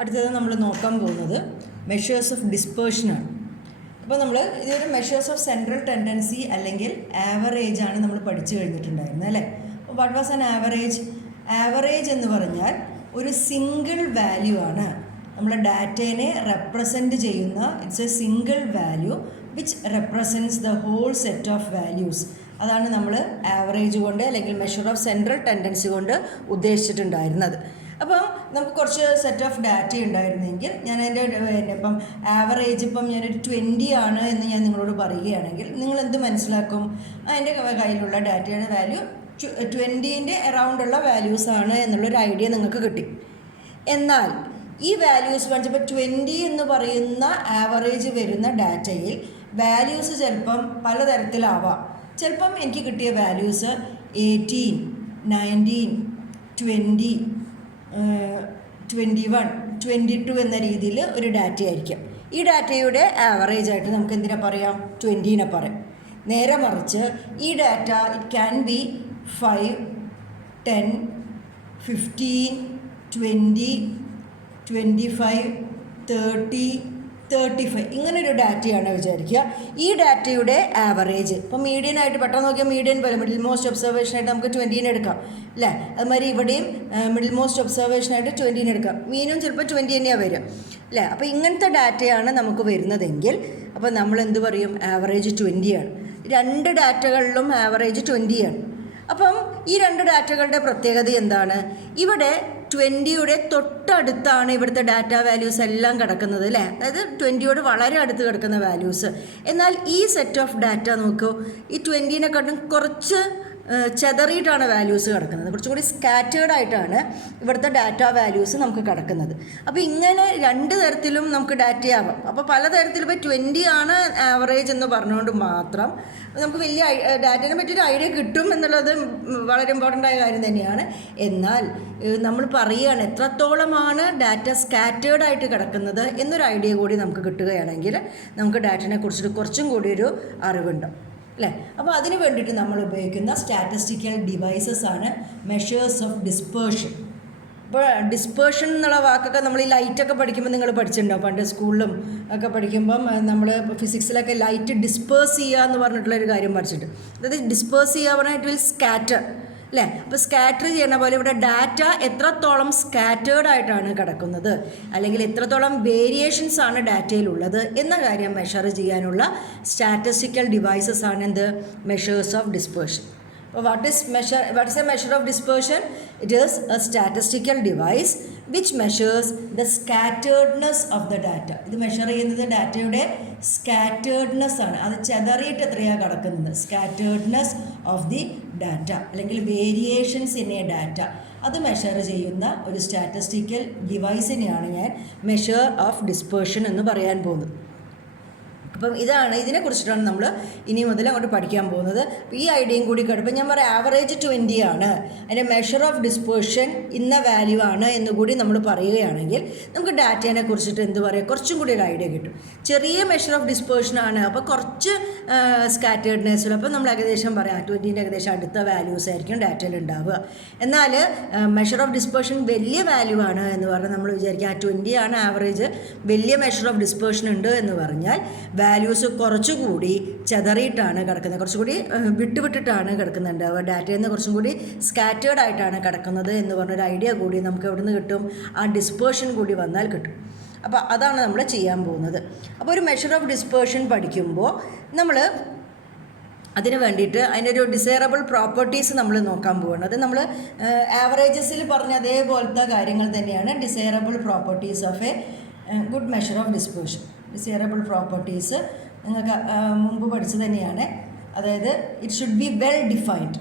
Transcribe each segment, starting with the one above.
അടുത്തത് നമ്മൾ നോക്കാൻ പോകുന്നത് മെഷേഴ്സ് ഓഫ് ഡിസ്പേർഷനാണ്. അപ്പോൾ നമ്മൾ ഇതൊരു മെഷേഴ്സ് ഓഫ് സെൻട്രൽ ടെൻഡൻസി അല്ലെങ്കിൽ ആവറേജ് ആണ് നമ്മൾ പഠിച്ചു കഴിഞ്ഞിട്ടുണ്ടായിരുന്നത് അല്ലേ. അപ്പോൾ what was an average? Average എന്ന് പറഞ്ഞാൽ ഒരു സിംഗിൾ വാല്യൂ ആണ്. നമ്മുടെ ഡാറ്റേനെ റെപ്രസെൻറ്റ് ചെയ്യുന്ന it's a single value which represents the whole set of values. അതാണ് നമ്മൾ ആവറേജ് കൊണ്ട് അല്ലെങ്കിൽ മെഷർ ഓഫ് സെൻട്രൽ ടെൻഡൻസി കൊണ്ട് ഉദ്ദേശിച്ചിട്ടുണ്ടായിരുന്നത്. അപ്പം നമുക്ക് കുറച്ച് സെറ്റ് ഓഫ് ഡാറ്റ ഉണ്ടായിരുന്നെങ്കിൽ ഞാൻ ഇപ്പം ആവറേജ് ഇപ്പം ഞാനൊരു 20 ആണ് എന്ന് ഞാൻ നിങ്ങളോട് പറയുകയാണെങ്കിൽ നിങ്ങൾ എന്ത് മനസ്സിലാക്കും? എൻ്റെ കയ്യിലുള്ള ഡാറ്റയുടെ വാല്യൂ 20ൻ്റെ അറൗണ്ടുള്ള വാല്യൂസാണ് എന്നുള്ളൊരു ഐഡിയ നിങ്ങൾക്ക് കിട്ടി. എന്നാൽ ഈ വാല്യൂസ് പറഞ്ഞപ്പോൾ 20 എന്ന് പറയുന്ന ആവറേജ് വരുന്ന ഡാറ്റയിൽ വാല്യൂസ് ചിലപ്പം പലതരത്തിലാവാം. ചിലപ്പം എനിക്ക് കിട്ടിയ വാല്യൂസ് 18, 19, 20, 21, 22 എന്ന രീതിയിൽ ഒരു ഡാറ്റ ആയിരിക്കും. ഈ ഡാറ്റയുടെ ആവറേജ് ആയിട്ട് നമുക്ക് എന്തിനാ പറയാം? 20നെ പറയാം. നേരെ മറിച്ച് ഈ ഡാറ്റ ഇറ്റ് ക്യാൻ ബി 5, 10, 15, 20, 25, 30, 35 ഇങ്ങനൊരു ഡാറ്റയാണ് വിചാരിക്കുക. ഈ ഡാറ്റയുടെ ആവറേജ് ഇപ്പം മീഡിയനായിട്ട് പെട്ടെന്ന് നോക്കിയാൽ മീഡിയൻ പോലെ മിഡിൽ മോസ്റ്റ് ഒബ്സർവേഷനായിട്ട് നമുക്ക് 20നെ എടുക്കാം അല്ലേ. അതുമാതിരി ഇവിടെയും മിഡിൽ മോസ്റ്റ് ഒബ്സർവേഷനായിട്ട് 20നെ എടുക്കാം. മീനും ചിലപ്പോൾ 20 തന്നെയാണ് വരിക അല്ലേ. അപ്പോൾ ഇങ്ങനത്തെ ഡാറ്റയാണ് നമുക്ക് വരുന്നതെങ്കിൽ അപ്പോൾ നമ്മൾ എന്ത് പറയും? ആവറേജ് 20 ആണ്. രണ്ട് ഡാറ്റകളിലും ആവറേജ് 20 ആണ്. അപ്പം ഈ രണ്ട് ഡാറ്റകളുടെ പ്രത്യേകത എന്താണ്? ഇവിടെ 20യുടെ തൊട്ടടുത്താണ് ഇവിടുത്തെ ഡാറ്റ വാല്യൂസ് എല്ലാം കിടക്കുന്നത് അല്ലേ. അതായത് 20യോട് വളരെ അടുത്ത് കിടക്കുന്ന വാല്യൂസ്. എന്നാൽ ഈ സെറ്റ് ഓഫ് ഡാറ്റ നോക്കൂ, ഈ 20നെക്കാട്ടും കുറച്ച് ചെതറിയിട്ടാണ് വാല്യൂസ് കിടക്കുന്നത്. കുറച്ചും കൂടി സ്കാറ്റേർഡ് ആയിട്ടാണ് ഇവിടുത്തെ ഡാറ്റ വാല്യൂസ് നമുക്ക് കിടക്കുന്നത്. അപ്പോൾ ഇങ്ങനെ രണ്ട് തരത്തിലും നമുക്ക് ഡാറ്റയാവാം. അപ്പോൾ പലതരത്തിൽ ഇപ്പോൾ 20 ആണ് ആവറേജ് എന്ന് പറഞ്ഞുകൊണ്ട് മാത്രം നമുക്ക് വലിയ ഡാറ്റേനെ പറ്റിയൊരു ഐഡിയ കിട്ടും എന്നുള്ളത് വളരെ ഇമ്പോർട്ടൻ്റ് ആയ കാര്യം തന്നെയാണ്. എന്നാൽ നമ്മൾ പറയുകയാണ് എത്രത്തോളമാണ് ഡാറ്റ സ്കാറ്റേർഡ് ആയിട്ട് കിടക്കുന്നത് എന്നൊരു ഐഡിയ കൂടി നമുക്ക് കിട്ടുകയാണെങ്കിൽ നമുക്ക് ഡാറ്റയെ കുറിച്ചിട്ട് കുറച്ചും കൂടി ഒരു അറിവുണ്ടാവും അല്ലേ. അപ്പോൾ അതിന് വേണ്ടിയിട്ട് നമ്മൾ ഉപയോഗിക്കുന്ന സ്റ്റാറ്റിസ്റ്റിക്കൽ ഡിവൈസസ് ആണ് മെഷേഴ്സ് ഓഫ് ഡിസ്പേർഷൻ. ഇപ്പോൾ ഡിസ്പേർഷൻ എന്നുള്ള വാക്കൊക്കെ നമ്മൾ ഈ ലൈറ്റൊക്കെ പഠിക്കുമ്പോൾ നിങ്ങൾ പഠിച്ചിട്ടുണ്ടോ? പണ്ട് സ്കൂളിലും ഒക്കെ പഠിക്കുമ്പം നമ്മൾ ഫിസിക്സിലൊക്കെ ലൈറ്റ് ഡിസ്പേഴ്സ് ചെയ്യുക എന്ന് പറഞ്ഞിട്ടുള്ളൊരു കാര്യം പഠിച്ചിട്ട്. അതായത് ഡിസ്പേഴ്സ് ചെയ്യുക പറഞ്ഞാൽ ഇറ്റ് വിൽ സ്കാറ്റർ അല്ലേ. അപ്പോൾ സ്കാറ്റർ ചെയ്യുന്ന പോലെ ഇവിടെ ഡാറ്റ എത്രത്തോളം സ്കാറ്റേർഡ് ആയിട്ടാണ് കിടക്കുന്നത് അല്ലെങ്കിൽ എത്രത്തോളം വേരിയേഷൻസ് ആണ് ഡാറ്റയിലുള്ളത് എന്ന കാര്യം മെഷർ ചെയ്യാനുള്ള സ്റ്റാറ്റിസ്റ്റിക്കൽ ഡിവൈസസ് ആണ് എന്ത്? Measures of dispersion. What is a measure of dispersion? It is a statistical device which measures the scatteredness of the data. ഇത് മെഷർ ചെയ്യുന്നത് ഡാറ്റയുടെ സ്കാറ്റേർഡ്നെസ് ആണ്. അത് ചെതറിയിട്ട് എത്രയാണ് കിടക്കുന്നത്? സ്കാറ്റേർഡ്നെസ് ഓഫ് ദി ഡാറ്റ അല്ലെങ്കിൽ വേരിയേഷൻസ് ഇൻ എ ഡാറ്റ അത് മെഷർ ചെയ്യുന്ന ഒരു സ്റ്റാറ്റിസ്റ്റിക്കൽ ഡിവൈസിനെയാണ് ഞാൻ മെഷർ ഓഫ് ഡിസ്പേർഷൻ എന്ന് പറയാൻ പോകുന്നത്. അപ്പം ഇതിനെക്കുറിച്ചിട്ടാണ് നമ്മൾ ഇനി മുതൽ അങ്ങോട്ട് പഠിക്കാൻ പോകുന്നത്. ഈ ഐഡിയയും കൂടി കിടപ്പം ഞാൻ പറയാം ആവറേജ് 20 ആണ്, അതിൻ്റെ മെഷർ ഓഫ് ഡിസ്പേർഷൻ ഇന്ന വാല്യൂ ആണ് എന്നുകൂടി നമ്മൾ പറയുകയാണെങ്കിൽ നമുക്ക് ഡാറ്റേനെ കുറിച്ചിട്ട് എന്ത് പറയുക കുറച്ചും കൂടി ഒരു ഐഡിയ കിട്ടും. ചെറിയ മെഷർ ഓഫ് ഡിസ്പേർഷൻ ആണ്, അപ്പോൾ കുറച്ച് സ്കാറ്റേർഡ്നെസ്സിൽ അപ്പോൾ നമ്മൾ ഏകദേശം പറയാം 20ൻ്റെ ഏകദേശം അടുത്ത വാല്യൂസ് ആയിരിക്കും ഡാറ്റയിൽ ഉണ്ടാവുക. എന്നാൽ മെഷർ ഓഫ് ഡിസ്പേർഷൻ വലിയ വാല്യൂ ആണ് എന്ന് പറഞ്ഞാൽ നമ്മൾ വിചാരിക്കുക 20 ആണ് ആവറേജ്, വലിയ മെഷർ ഓഫ് ഡിസ്പേർഷൻ ഉണ്ട് എന്ന് പറഞ്ഞാൽ വാല്യൂസ് കുറച്ചുകൂടി ചെതറിയിട്ടാണ് കിടക്കുന്നത്, കുറച്ചുകൂടി വിട്ടുവിട്ടിട്ടാണ് കിടക്കുന്നുണ്ടാവുക. ഡാറ്റയിൽ നിന്ന് കുറച്ചും കൂടി സ്കാറ്റേർഡ് ആയിട്ടാണ് കിടക്കുന്നത് എന്ന് പറഞ്ഞൊരു ഐഡിയ കൂടി നമുക്ക് എവിടെ നിന്ന് കിട്ടും? ആ ഡിസ്പേർഷൻ കൂടി വന്നാൽ കിട്ടും. അപ്പോൾ അതാണ് നമ്മൾ ചെയ്യാൻ പോകുന്നത്. അപ്പോൾ ഒരു മെഷർ ഓഫ് ഡിസ്പേർഷൻ പഠിക്കുമ്പോൾ നമ്മൾ അതിന് വേണ്ടിയിട്ട് അതിൻ്റെ ഒരു ഡിസൈറബിൾ പ്രോപ്പർട്ടീസ് നമ്മൾ നോക്കാൻ പോവുകയാണ്. അത് നമ്മൾ ആവറേജസിൽ പറഞ്ഞ അതേപോലത്തെ കാര്യങ്ങൾ തന്നെയാണ് desirable properties of a good measure of dispersion. Desirable properties നിങ്ങൾക്ക് മുമ്പ് പഠിച്ചു തന്നെയാണ്. അതായത് it should be well defined,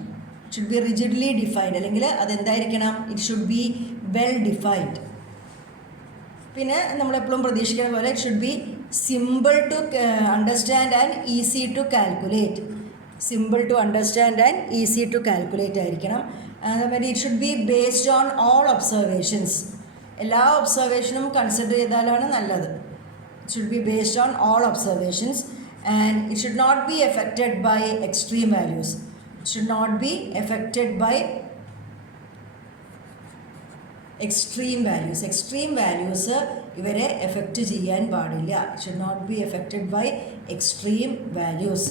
it should be rigidly defined, അല്ലെങ്കിൽ അതെന്തായിരിക്കണം? It should be well defined. പിന്നെ നമ്മളെപ്പോഴും പ്രതീക്ഷിക്കുന്ന പോലെ it should be simple to understand and easy to calculate. Simple to understand and easy to calculate ആയിരിക്കണം. അതുമാതിരി it should be based on all observations. എല്ലാ ഒബ്സർവേഷനും കൺസിഡർ ചെയ്താലാണ് നല്ലത്. It should be based on all observations and it should not be affected by extreme values. It should not be affected by extreme values ഇവരെ affect ചെയ്യാൻ പാടില്ല. Should not be affected by extreme values.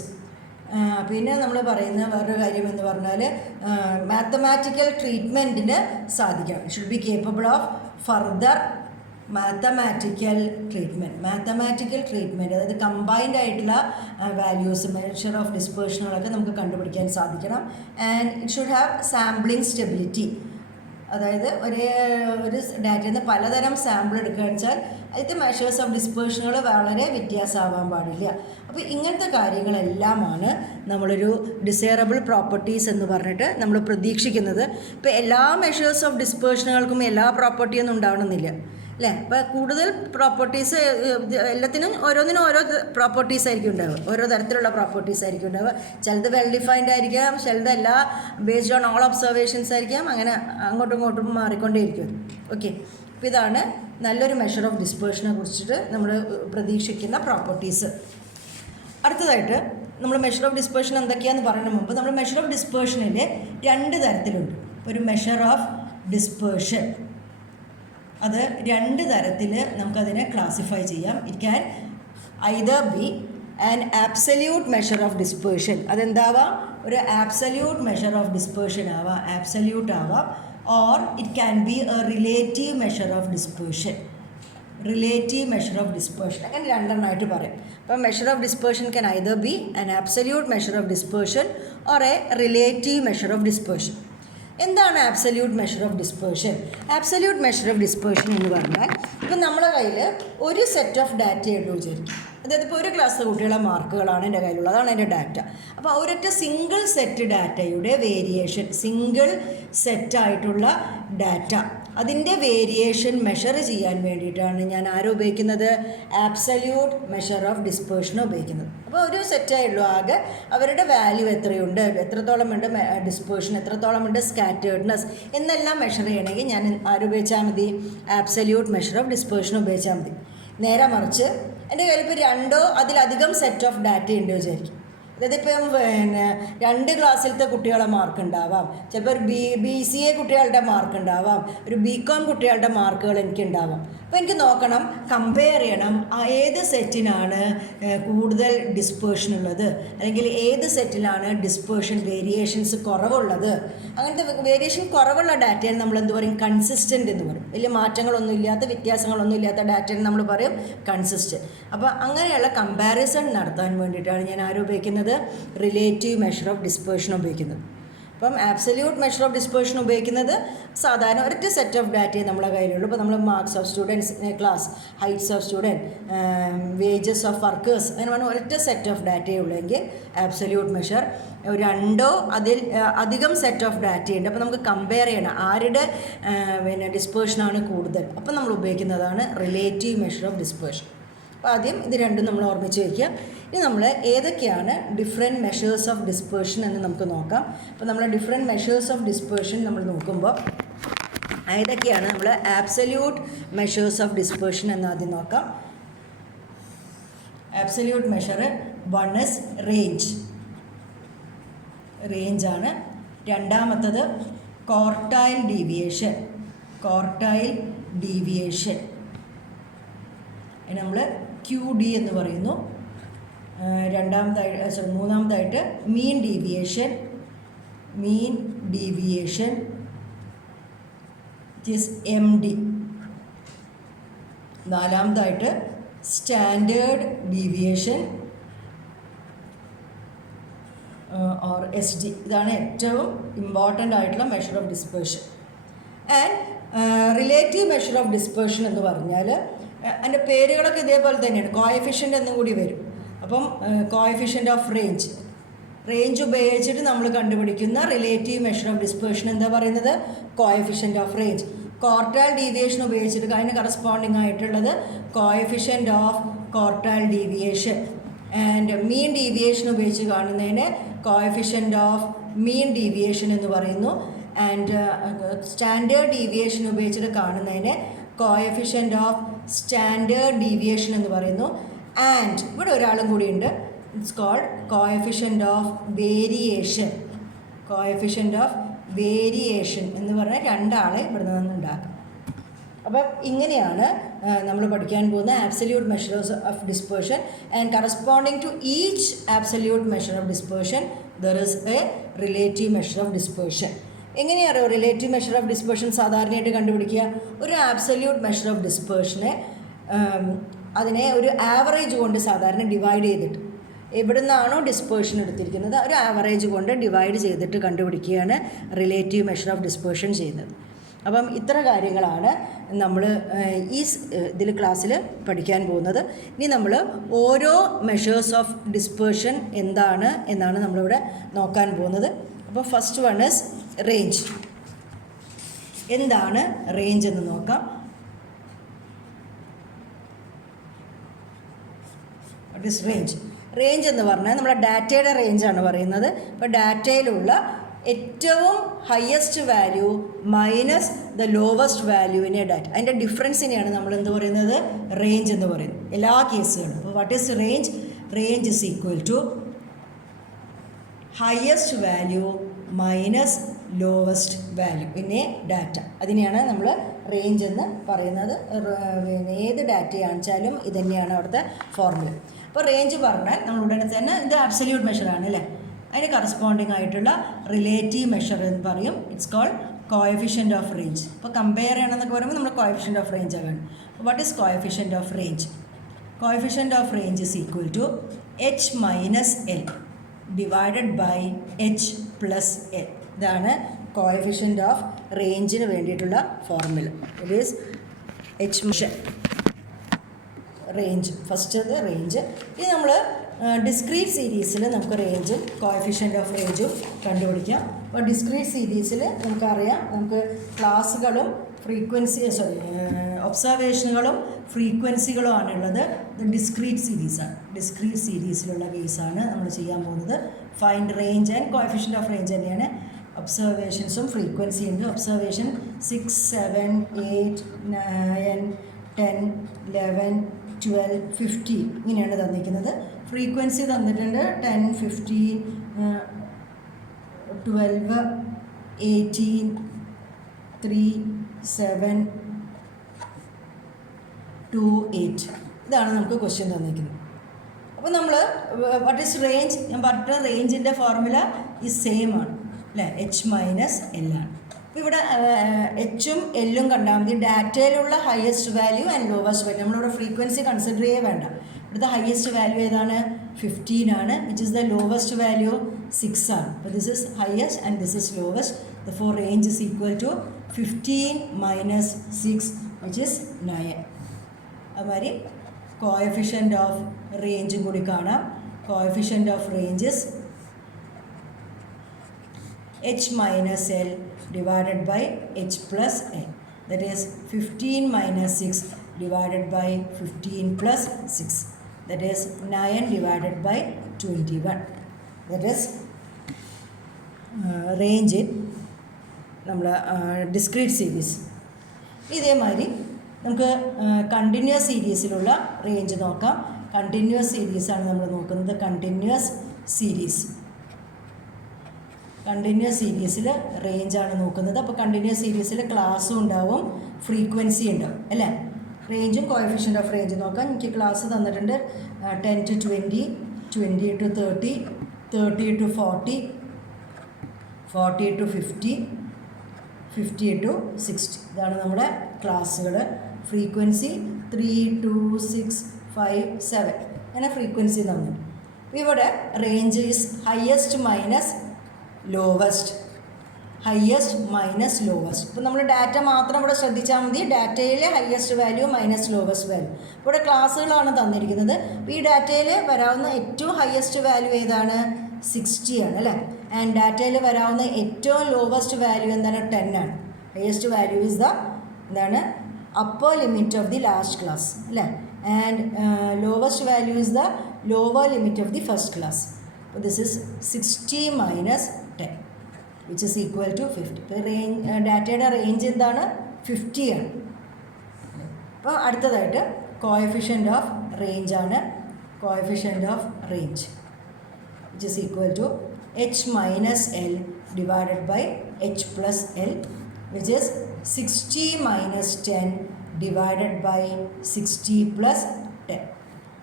പിന്നെ നമ്മൾ പറയുന്ന വേറൊരു കാര്യം എന്ന് പറഞ്ഞാൽ മാത്തമാറ്റിക്കൽ ട്രീറ്റ്മെൻറ്റിന് സാധിക്കണം. Should be capable of further mathematical treatment, അതായത് കമ്പൈൻഡ് ആയിട്ടുള്ള വാല്യൂസ്, മെഷർ ഓഫ് ഡിസ്പേർഷനുകളൊക്കെ നമുക്ക് കണ്ടുപിടിക്കാൻ സാധിക്കണം. And it should have sampling stability, അതായത് ഒരു ഡാറ്റയിൽ നിന്ന് പലതരം സാമ്പിൾ എടുക്കുകയെന്ന് വെച്ചാൽ അതിൻ്റെ മെഷേഴ്സ് ഓഫ് ഡിസ്പേർഷനുകൾ വളരെ വ്യത്യാസമാവാൻ പാടില്ല. അപ്പോൾ ഇങ്ങനത്തെ കാര്യങ്ങളെല്ലാമാണ് നമ്മളൊരു ഡിസൈറബിൾ പ്രോപ്പർട്ടീസ് എന്ന് പറഞ്ഞിട്ട് നമ്മൾ പ്രതീക്ഷിക്കുന്നത്. ഇപ്പോൾ എല്ലാ മെഷേഴ്സ് ഓഫ് ഡിസ്പേർഷനുകൾക്കും എല്ലാ പ്രോപ്പർട്ടിയൊന്നും ഉണ്ടാവണമെന്നില്ല അല്ലേ. അപ്പോൾ കൂടുതൽ പ്രോപ്പർട്ടീസ് എല്ലാത്തിനും ഓരോന്നിനും ഓരോ പ്രോപ്പർട്ടീസ് ആയിരിക്കും ഉണ്ടാവുക, ഓരോ തരത്തിലുള്ള പ്രോപ്പർട്ടീസ് ആയിരിക്കും ഉണ്ടാവുക. ചിലത് വെൽ ഡിഫൈൻഡ് ആയിരിക്കാം, ചിലതല്ല ബേസ്ഡ് ഓൺ ഓൾ ഒബ്സർവേഷൻസ് ആയിരിക്കാം, അങ്ങനെ അങ്ങോട്ടും ഇങ്ങോട്ടും മാറിക്കൊണ്ടേയിരിക്കും. ഓക്കെ, അപ്പോൾ ഇതാണ് നല്ലൊരു മെഷർ ഓഫ് ഡിസ്പേർഷനെ കുറിച്ചിട്ട് നമ്മൾ പ്രതീക്ഷിക്കുന്ന പ്രോപ്പർട്ടീസ്. അടുത്തതായിട്ട് നമ്മൾ മെഷർ ഓഫ് ഡിസ്പേർഷൻ എന്തൊക്കെയാണെന്ന് പറയുന്നതിന് മുമ്പ് നമ്മൾ മെഷർ ഓഫ് ഡിസ്പേർഷനിൽ 2 തരത്തിലുണ്ട്. ഒരു മെഷർ ഓഫ് ഡിസ്പേർഷൻ, അത് 2 തരത്തിൽ നമുക്കതിനെ ക്ലാസിഫൈ ചെയ്യാം. It can either be an absolute measure of dispersion, അതെന്താവാം, ഒരു ആബ്സല്യൂട്ട് മെഷർ ഓഫ് ഡിസ്പേർഷൻ ആവാം, ആബ്സല്യൂട്ട് ആവാം. Or it can be a relative measure of dispersion, അങ്ങനെ 2 എണ്ണമായിട്ട് പറയും. അപ്പം measure of dispersion can either be an absolute measure of dispersion or a relative measure of dispersion. എന്താണ് absolute measure of dispersion? Absolute measure of dispersion എന്ന് പറഞ്ഞാൽ ഇപ്പം നമ്മുടെ കയ്യിൽ ഒരു സെറ്റ് ഓഫ് ഡാറ്റ ഉണ്ട് വിചാരിക്കും. അതായത് ഇപ്പോൾ ഒരു ക്ലാസ്സിലെ കുട്ടികളെ മാർക്കുകളാണ് എൻ്റെ കയ്യിലുള്ളത്, അതാണ് എൻ്റെ ഡാറ്റ. അപ്പോൾ ഒരൊറ്റ സിംഗിൾ സെറ്റ് ഡാറ്റയുടെ വേരിയേഷൻ, സിംഗിൾ സെറ്റായിട്ടുള്ള ഡാറ്റ, അതിൻ്റെ വേരിയേഷൻ മെഷർ ചെയ്യാൻ വേണ്ടിയിട്ടാണ് ഞാൻ ഉപയോഗിക്കുന്നത്, ആബ്സല്യൂട്ട് മെഷർ ഓഫ് ഡിസ്പേർഷൻ ഉപയോഗിക്കുന്നത്. അപ്പോൾ ഒരു സെറ്റായുള്ളൂ ആകെ, അവരുടെ വാല്യൂ എത്രയുണ്ട്, എത്രത്തോളം ഉണ്ട് ഡിസ്പേർഷൻ, എത്രത്തോളം ഉണ്ട് സ്കാറ്റേർഡ്നെസ് എന്നെല്ലാം മെഷർ ചെയ്യണമെങ്കിൽ ഞാൻ ഉപയോഗിച്ചാൽ മതി, ആബ്സല്യൂട്ട് മെഷർ ഓഫ് ഡിസ്പേർഷൻ ഉപയോഗിച്ചാൽ മതി. നേരെ മറിച്ച് എൻ്റെ കയ്യിൽ ഇപ്പോൾ 2 അതിലധികം സെറ്റ് ഓഫ് ഡാറ്റ ഉണ്ട് വിചാരിക്കും. അതായത് ഇപ്പം 2 ക്ലാസ്സിലത്തെ കുട്ടികളെ മാർക്ക് ഉണ്ടാവാം, ചിലപ്പോൾ ഒരു BCA കുട്ടികളുടെ മാർക്ക് ഉണ്ടാവാം, ഒരു BCom കുട്ടികളുടെ മാർക്കുകൾ എനിക്കുണ്ടാവാം. അപ്പോൾ എനിക്ക് നോക്കണം, കമ്പയർ ചെയ്യണം ഏത് സെറ്റിനാണ് കൂടുതൽ ഡിസ്പേർഷൻ ഉള്ളത്, അല്ലെങ്കിൽ ഏത് സെറ്റിലാണ് ഡിസ്പേർഷൻ വേരിയേഷൻസ് കുറവുള്ളത്. അങ്ങനത്തെ വേരിയേഷൻ കുറവുള്ള ഡാറ്റയിൽ നമ്മൾ എന്ത് പറയും, കൺസിസ്റ്റൻ്റ് എന്ന് പറയും. വലിയ മാറ്റങ്ങളൊന്നും ഇല്ലാത്ത, വ്യത്യാസങ്ങളൊന്നും ഇല്ലാത്ത ഡാറ്റയിൽ നമ്മൾ പറയും കൺസിസ്റ്റൻ്റ്. അപ്പോൾ അങ്ങനെയുള്ള കമ്പാരിസൺ നടത്താൻ വേണ്ടിയിട്ടാണ് ഞാൻ ഉപയോഗിക്കുന്നത്, റിലേറ്റീവ് മെഷർ ഓഫ് ഡിസ്പേർഷൻ ഉപയോഗിക്കുന്നത്. അപ്പം ആബ്സല്യൂട്ട് മെഷർ ഓഫ് ഡിസ്പേർഷൻ ഉപയോഗിക്കുന്നത് സാധാരണ ഒരൊറ്റ സെറ്റ് ഓഫ് ഡാറ്റയെ നമ്മളെ കയ്യിലുള്ളൂ. ഇപ്പോൾ നമ്മൾ marks of students, class, heights of student, wages of workers, അങ്ങനെ പറഞ്ഞാൽ ഒരൊറ്റ സെറ്റ് ഓഫ് ഡാറ്റയേ ഉള്ളെങ്കിൽ ആബ്സല്യൂട്ട് മെഷർ. 2 അതിൽ അധികം സെറ്റ് ഓഫ് ഡാറ്റയുണ്ട്, അപ്പോൾ നമുക്ക് കമ്പയർ ചെയ്യണം ആരുടെ ഡിസ്പേർഷനാണ് കൂടുതൽ, അപ്പോൾ നമ്മൾ ഉപയോഗിക്കുന്നതാണ് റിലേറ്റീവ് മെഷർ ഓഫ് ഡിസ്പേർഷൻ. അപ്പോൾ ആദ്യം ഇത് 2 നമ്മൾ ഓർമ്മിച്ച് വയ്ക്കുക. ഇനി നമ്മൾ ഏതൊക്കെയാണ് ഡിഫറെൻറ്റ് മെഷേഴ്സ് ഓഫ് ഡിസ്പേർഷൻ എന്ന് നമുക്ക് നോക്കാം. അപ്പോൾ നമ്മൾ ഡിഫറെൻറ്റ് മെഷേഴ്സ് ഓഫ് ഡിസ്പേർഷൻ നമ്മൾ നോക്കുമ്പോൾ ഏതൊക്കെയാണ് നമ്മൾ ആബ്സല്യൂട്ട് മെഷേഴ്സ് ഓഫ് ഡിസ്പേർഷൻ എന്ന് ആദ്യം നോക്കാം. ആബ്സല്യൂട്ട് മെഷർ 1 ഇസ് റേഞ്ചാണ്. രണ്ടാമത്തത് ക്വാർട്ടൈൽ ഡീവിയേഷൻ, നമ്മൾ QD എന്ന് പറയുന്നു. മൂന്നാമതായിട്ട് മീൻ ഡീവിയേഷൻ ഇസ് MD. നാലാമതായിട്ട് സ്റ്റാൻഡേർഡ് ഡീവിയേഷൻ ഓർ SD. ഇതാണ് ഏറ്റവും ഇമ്പോർട്ടൻ്റ് ആയിട്ടുള്ള measure of dispersion. And relative measure of dispersion എന്ന് പറഞ്ഞാൽ അതിൻ്റെ പേരുകളൊക്കെ ഇതേപോലെ തന്നെയാണ്, കോഎഫിഷ്യൻ്റ് എന്നും കൂടി വരും. അപ്പം കോഎഫിഷ്യൻ്റ് ഓഫ് റേഞ്ച് ഉപയോഗിച്ചിട്ട് നമ്മൾ കണ്ടുപിടിക്കുന്ന റിലേറ്റീവ് മെഷർ ഓഫ് ഡിസ്പേർഷൻ എന്താ പറയുന്നത്, coefficient of range. Quartile deviation ഉപയോഗിച്ചിട്ട് അതിന് കറസ്പോണ്ടിങ് ആയിട്ടുള്ളത് coefficient of quartile deviation. And mean deviation ഉപയോഗിച്ച് കാണുന്നതിന് കോഎഫിഷ്യൻ്റ് ഓഫ് മീൻ ഡീവിയേഷൻ എന്ന് പറയുന്നു. ആൻഡ് സ്റ്റാൻഡേർഡ് ഡീവിയേഷൻ ഉപയോഗിച്ചിട്ട് കാണുന്നതിന് കോഎഫിഷ്യൻ്റ് ഓഫ് സ്റ്റാൻഡേർഡ് ഡീവിയേഷൻ എന്ന് പറയുന്നു. ആൻഡ് ഇവിടെ ഒരാളും കൂടിയുണ്ട്, it's called coefficient of variation എന്ന് പറഞ്ഞാൽ 2 ആളെ ഇവിടെ നിന്ന് ഉണ്ടാക്കാം. അപ്പം ഇങ്ങനെയാണ് നമ്മൾ പഠിക്കാൻ പോകുന്ന absolute measures of dispersion. And corresponding to each absolute measure of dispersion there is a relative measure of dispersion. എങ്ങനെയാണ് റിലേറ്റീവ് മെഷർ ഓഫ് ഡിസ്പേർഷൻ സാധാരണയായിട്ട് കണ്ടുപിടിക്കുക? ഒരു ആബ്സല്യൂട്ട് മെഷർ ഓഫ് ഡിസ്പേർഷനെ അതിനെ ഒരു ആവറേജ് കൊണ്ട് സാധാരണ ഡിവൈഡ് ചെയ്തിട്ട്, എവിടെ നിന്നാണോ ഡിസ്പേർഷൻ എടുത്തിരിക്കുന്നത് ഒരു ആവറേജ് കൊണ്ട് ഡിവൈഡ് ചെയ്തിട്ട് കണ്ടുപിടിക്കുകയാണ് റിലേറ്റീവ് മെഷർ ഓഫ് ഡിസ്പേർഷൻ ചെയ്യുന്നത്. അപ്പം ഇത്ര കാര്യങ്ങളാണ് നമ്മൾ ഈ ഇതിൽ ക്ലാസ്സിൽ പഠിക്കാൻ പോകുന്നത്. ഇനി നമ്മൾ ഓരോ മെഷേഴ്സ് ഓഫ് ഡിസ്പേർഷൻ എന്താണ് എന്നാണ് നമ്മളിവിടെ നോക്കാൻ പോകുന്നത്. അപ്പോൾ ഫസ്റ്റ് വൺ ഇസ് റേഞ്ച്. എന്താണ് റേഞ്ച് എന്ന് നോക്കാം. What is range? റേഞ്ച് എന്ന് പറഞ്ഞാൽ നമ്മുടെ ഡാറ്റയുടെ റേഞ്ചാണ് പറയുന്നത്. അപ്പോൾ ഡാറ്റയിലുള്ള ഏറ്റവും highest value minus the lowest വാല്യൂവിനെ ഡാറ്റ, അതിൻ്റെ ഡിഫറൻസിനെയാണ് നമ്മൾ എന്ത് പറയുന്നത്? റേഞ്ച് എന്ന് പറയുന്നത് എല്ലാ കേസുകളും. അപ്പോൾ what is range? Range is equal to highest value minus lowest value പിന്നെ ഡാറ്റ. അതിനെയാണ് നമ്മൾ റേഞ്ച് എന്ന് പറയുന്നത്. ഏത് ഡാറ്റയാണെന്ന് വെച്ചാലും ഇത് തന്നെയാണ് അവിടുത്തെ ഫോർമുല. അപ്പോൾ റേഞ്ച് പറഞ്ഞാൽ നമ്മൾ ഉടനെ തന്നെ ഇത് അബ്സല്യൂട്ട് മെഷറാണ് അല്ലേ, അതിന് കറസ്പോണ്ടിങ് ആയിട്ടുള്ള റിലേറ്റീവ് മെഷർ എന്ന് പറയും. It's called coefficient of range. അപ്പോൾ കമ്പയർ ചെയ്യണമെന്നൊക്കെ പറയുമ്പോൾ നമ്മൾ കോഎഫിഷ്യൻ്റ് ഓഫ് റേഞ്ച് ആകാണ്. What is coefficient of range? Coefficient of range is equal to H minus L divided by H plus L. ഇതാണ് coefficient of റേഞ്ചിന് വേണ്ടിയിട്ടുള്ള formula. It is H range. First ഇത് range. ഇനി നമ്മൾ discrete സീരീസിൽ നമുക്ക് റേഞ്ചും coefficient of റേഞ്ചും കണ്ടുപിടിക്കാം. അപ്പോൾ ഡിസ്ക്രീറ്റ് സീരീസിൽ നമുക്കറിയാം, നമുക്ക് ക്ലാസ്സുകളും ഒബ്സർവേഷനുകളും ഫ്രീക്വൻസികളും ആണുള്ളത്. ഇത് ഡിസ്ക്രീറ്റ് സീരീസാണ്. ഡിസ്ക്രീറ്റ് സീരീസിലുള്ള കേസാണ് നമ്മൾ ചെയ്യാൻ പോകുന്നത്. Find range and coefficient of range തന്നെയാണ്. ഒബ്സർവേഷൻസും ഫ്രീക്വൻസി ഉണ്ട്. ഒബ്സർവേഷൻ 6, 7, 8, 9, 10, 11, 12, 15 ഇങ്ങനെയാണ് തന്നിരിക്കുന്നത്. ഫ്രീക്വൻസി തന്നിട്ടുണ്ട് 10, 15, 12, 18, 3, 7, 2, 8 ഇതാണ് നമുക്ക് ക്വസ്റ്റ്യൻ തന്നിരിക്കുന്നത്. അപ്പോൾ നമ്മൾ വാട്ട് ഈസ് റേഞ്ച്? ഞാൻ പറഞ്ഞ റേഞ്ചിൻ്റെ ഫോർമുല ഈ സെയിം ആണ് അല്ലേ, എച്ച് മൈനസ് എൽ ആണ്. അപ്പോൾ ഇവിടെ എച്ചും എല്ലും കണ്ടാൽ മതി. ഡാറ്റയിലുള്ള highest value and lowest value. നമ്മളിവിടെ ഫ്രീക്വൻസി കൺസിഡർ ചെയ്യേ വേണ്ട. ഇവിടുത്തെ ഹയസ്റ്റ് വാല്യൂ ഏതാണ്? 15 ആണ്. Which is the lowest value? 6 ആണ്. അപ്പോൾ this is highest and this is lowest. Therefore range is equal to 15 minus 6 which is 9. അതുമാതിരി കോഎഫിഷ്യൻ്റ് ഓഫ് റേഞ്ചും കൂടി കാണാം. Coefficient of ranges h minus l divided by h plus l. That is 15 minus 6 divided by 15 plus 6. That is 9 divided by 21. That is range in നമ്മൾ discrete series. ഇതേമാതിരി നമുക്ക് continuous സീരീസിലുള്ള range നോക്കാം. Continuous സീരീസാണ് നമ്മൾ നോക്കുന്നത്. Continuous സീരീസിൽ റേഞ്ചാണ് നോക്കുന്നത്. അപ്പോൾ continuous സീരീസിൽ ക്ലാസ്സും ഉണ്ടാവും ഫ്രീക്വൻസി ഉണ്ടാവും അല്ലേ. റേഞ്ചും കോഎഫിഷ്യൻ്റ് ഓഫ് റേഞ്ച് നോക്കാം. എനിക്ക് ക്ലാസ് തന്നിട്ടുണ്ട് 10 to 20, 20 to 30, 30 to 40, 40 to 50, 50 to 60. ഇതാണ് നമ്മുടെ ക്ലാസ്സുകൾ. ഫ്രീക്വൻസി 3, 2, 6, 5, 7 അങ്ങനെ ഫ്രീക്വൻസി തന്നിട്ടുണ്ട്. ഇവിടെ range is highest minus lowest. ഇപ്പോൾ നമ്മൾ ഡാറ്റ മാത്രം ഇവിടെ ശ്രദ്ധിച്ചാൽ മതി. ഡാറ്റയിലെ highest value minus lowest value. ഇവിടെ ക്ലാസ്സുകളാണ് തന്നിരിക്കുന്നത്. അപ്പോൾ ഈ ഡാറ്റയിൽ വരാവുന്ന ഏറ്റവും ഹയസ്റ്റ് വാല്യൂ ഏതാണ്? 60 ആണ് അല്ലേ. ആൻഡ് ഡാറ്റയിൽ വരാവുന്ന ഏറ്റവും ലോവസ്റ്റ് വാല്യൂ എന്താണ്? 10 ആണ്. ഹയസ്റ്റ് വാല്യൂ ഇസ് ദ എന്താണ്? Upper limit of the last class അല്ലേ. And lowest value is the lower limit of the first class. അപ്പോൾ this is 60 minus 10 which is equal to 50. ഇപ്പോൾ ഡാറ്റയുടെ റേഞ്ച് എന്താണ്? 50 ആണ്. അപ്പോൾ അടുത്തതായിട്ട് കോഎഫിഷ്യൻ്റ് ഓഫ് റേഞ്ച് ആണ്. Coefficient of range which is equal to h minus L divided by h plus L. which is 60 minus 10 divided by 60 plus 10,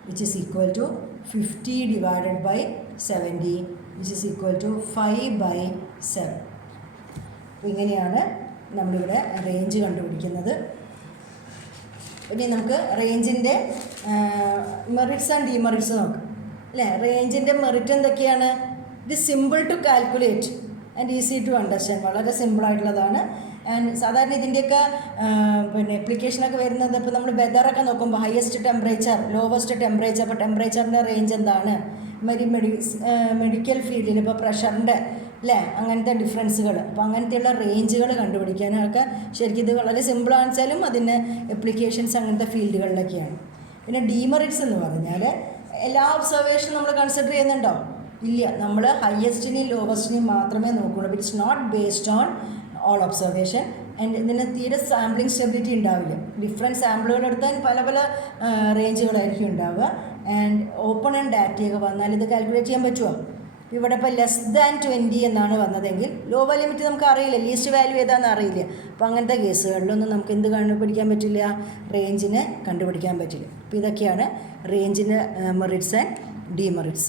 which is equal to 50 divided by 70, which is equal to 5 by 7. അപ്പോൾ ഇങ്ങനെയാണ് നമ്മളിവിടെ range കണ്ടുപിടിക്കുന്നത്. ഇനി നമുക്ക് റേഞ്ചിൻ്റെ merits and demerits നോക്കാം അല്ലേ. റേഞ്ചിൻ്റെ merit എന്തൊക്കെയാണ്? It is simple to calculate and easy to understand. വളരെ സിമ്പിളായിട്ടുള്ളതാണ്. ആൻഡ് സാധാരണ ഇതിൻ്റെയൊക്കെ പിന്നെ അപ്ലിക്കേഷനൊക്കെ വരുന്നത് ഇപ്പോൾ നമ്മൾ വെതറൊക്കെ നോക്കുമ്പോൾ ഹയസ്റ്റ് ടെമ്പറേച്ചർ, ലോവസ്റ്റ് ടെമ്പറേച്ചർ, അപ്പോൾ ടെമ്പറേച്ചറിൻ്റെ റേഞ്ച് എന്താണ്, മെഡിക്കൽ ഫീൽഡിൽ ഇപ്പോൾ പ്രഷറിൻ്റെ അല്ലേ അങ്ങനത്തെ ഡിഫറൻസുകൾ, അപ്പോൾ അങ്ങനത്തെയുള്ള റേഞ്ചുകൾ കണ്ടുപിടിക്കാനൊക്കെ ശരിക്കും ഇത് വളരെ സിമ്പിളാണെന്ന് വെച്ചാലും അതിന് അപ്ലിക്കേഷൻസ് അങ്ങനത്തെ ഫീൽഡുകളിലൊക്കെയാണ്. പിന്നെ ഡീമെറിറ്റ്സ് എന്ന് പറഞ്ഞാൽ എല്ലാ ഒബ്സർവേഷനും നമ്മൾ കൺസിഡർ ചെയ്യുന്നുണ്ടോ? ഇല്ല. നമ്മൾ ഹയസ്റ്റിനെയും ലോവസ്റ്റിനെയും മാത്രമേ നോക്കുകയുള്ളൂ. It's not based on all observation. And ഇതിന് തീരെ സാമ്പിളിംഗ് സ്റ്റെബിലിറ്റി ഉണ്ടാവില്ല. ഡിഫറെൻറ്റ് സാമ്പിളുകൾ എടുത്താൽ പല പല റേഞ്ചുകളായിരിക്കും ഉണ്ടാവുക. ആൻഡ് ഓപ്പൺ ആൻഡ് ഡാറ്റയൊക്കെ വന്നാൽ ഇത് കാൽക്കുലേറ്റ് ചെയ്യാൻ പറ്റുമോ? ഇവിടെ ഇപ്പോൾ ലെസ് ദാൻ 20 എന്നാണ് വന്നതെങ്കിൽ ലോവർ ലിമിറ്റ് നമുക്ക് അറിയില്ല, ലീസ്റ്റ് വാല്യൂ ഏതാണെന്ന് അറിയില്ല. അപ്പോൾ അങ്ങനത്തെ കേസുകളിലൊന്നും നമുക്ക് എന്ത് കണ്ടുപിടിക്കാൻ പറ്റില്ല? റേഞ്ചിനെ കണ്ടുപിടിക്കാൻ പറ്റില്ല. അപ്പോൾ ഇതൊക്കെയാണ് റേഞ്ചിൻ്റെ മെറിറ്റ്സ് ആൻഡ് ഡിമെറിറ്റ്സ്.